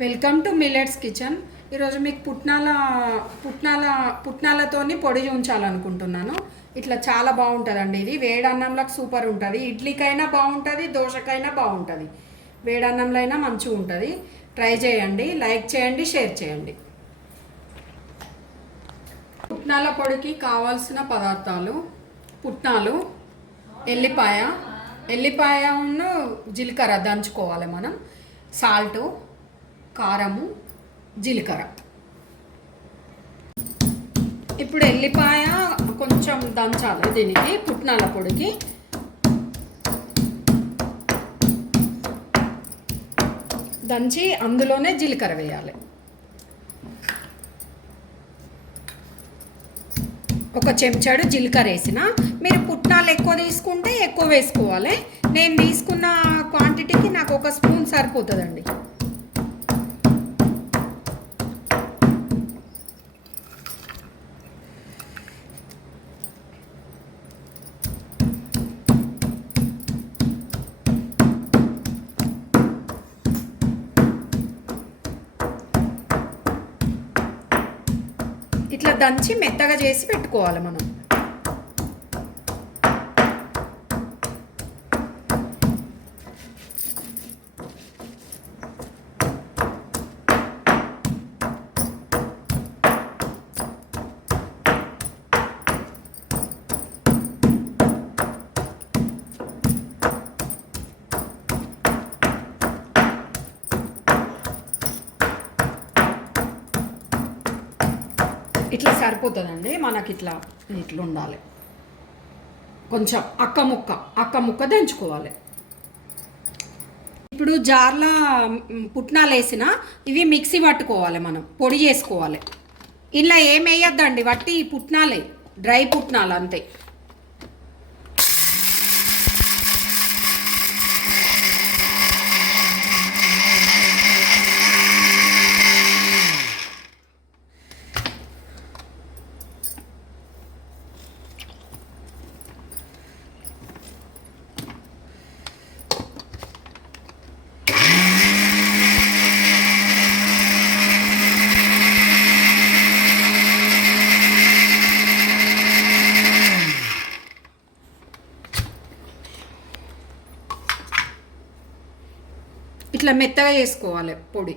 Welcome to millets kitchen. ఈరోజు మీకు పుట్నాలతోని పొడి ఉంచాలనుకుంటున్నాను. ఇట్లా చాలా బాగుంటుందండి. ఇది వేడన్నంలోకి సూపర్ ఉంటుంది. ఇడ్లీకైనా బాగుంటుంది, దోశకైనా బాగుంటుంది, వేడన్నంలో అయినా మంచిగా ఉంటుంది. ట్రై చేయండి, లైక్ చేయండి, షేర్ చేయండి. పుట్నాల పొడికి కావాల్సిన పదార్థాలు: పుట్నాలు, ఎల్లిపాయను జీలకర్ర దంచుకోవాలి మనం, సాల్టు, కారము, జీలకర్ర. ఇప్పుడు ఎల్లిపాయ కొంచెం దంచాలి. దీనికి పుట్నాల పొడికి దంచి అందులోనే జీలకర్ర వేయాలి. ఒక చెంచాడు జీలకర్ర వేసిన. మీరు పుట్నాలు ఎక్కువ తీసుకుంటే ఎక్కువ వేసుకోవాలి. నేను తీసుకున్న క్వాంటిటీకి నాకు ఒక స్పూన్ సరిపోతుందండి. ఇట్లా దంచి మెత్తగా చేసి పెట్టుకోవాలి మనం. ఇట్లా సరిపోతుందండి మనకి. ఇట్లా ఉండాలి. కొంచెం అక్క ముక్క దంచుకోవాలి. ఇప్పుడు జార్లో పుట్నాలు వేసిన ఇవి మిక్సీ పట్టుకోవాలి, మనం పొడి చేసుకోవాలి. ఇలా ఏం వేయద్దండి, వట్టి పుట్నాలే, డ్రై పుట్నాలు అంతే. ఇట్లా మెత్తగా చేసుకోవాలి పొడి.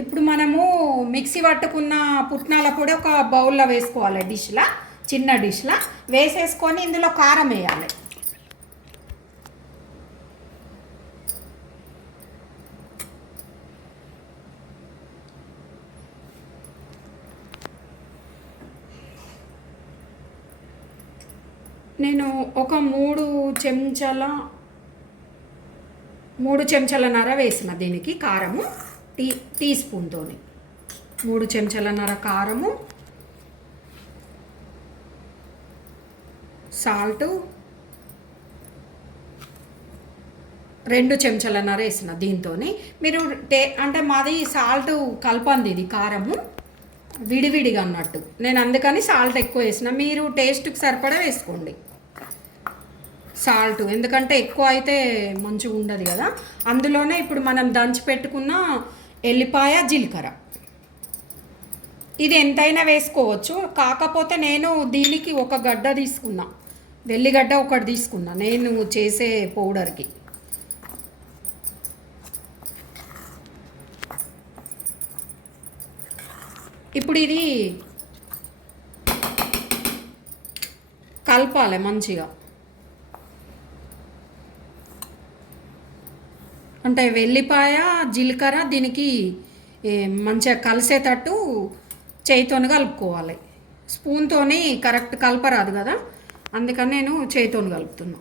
ఇప్పుడు మనము మిక్సీ పట్టుకున్న పుట్నాల పొడి ఒక బౌల్లో వేసుకోవాలి, డిష్లా, చిన్న డిష్లా వేసేసుకొని ఇందులో కారం వేయాలి. నేను ఒక 3 చెంచాలన్నర వేసిన దీనికి కారము, టీ స్పూన్తో 3 చెంచాలన్నర కారము, సాల్టు 2 చెంచాలన్నర వేసిన. దీంతో మీరు అంటే మాది సాల్ట్ కలపంది, ఇది కారము విడివిడిగా అన్నట్టు. నేను అందుకని సాల్ట్ ఎక్కువ వేసిన. మీరు టేస్ట్కి సరిపడా వేసుకోండి సాల్ట్, ఎందుకంటే ఎక్కువ అయితే మంచిగా ఉండదు కదా. అందులోనే ఇప్పుడు మనం దంచి పెట్టుకున్న ఎల్లిపాయ, జీలకర్ర, ఇది ఎంతైనా వేసుకోవచ్చు. కాకపోతే నేను దీనికి ఒక గడ్డ తీసుకున్నా, వెల్లిగడ్డ ఒకటి తీసుకున్నా నేను చేసే పౌడర్కి. ఇప్పుడు ఇది కలపాలి మంచిగా. అంటే వెల్లిపాయ, జీలకర్ర దీనికి మంచిగా కలిసేటట్టు చేయితోని కలుపుకోవాలి. స్పూన్తోని కరెక్ట్ కలపరాదు కదా, అందుకని నేను చేయితోని కలుపుతున్నా.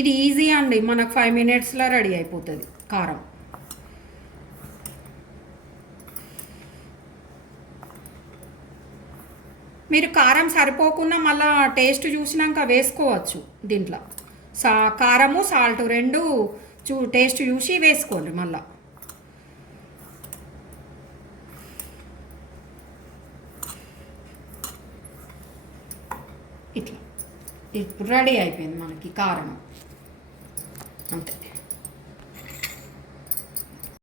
ఇది ఈజీ అండి, మనకు 5 మినిట్స్లో రెడీ అయిపోతుంది కారం. మీరు కారం సరిపోకుండా మళ్ళీ టేస్ట్ చూసినాక వేసుకోవచ్చు. దీంట్లో కారము, సాల్ట్ 2 టేస్ట్ చూసి వేసుకోండి మళ్ళీ. ఇట్లా ఇప్పుడు రెడీ అయిపోయింది మనకి కారం అంతే.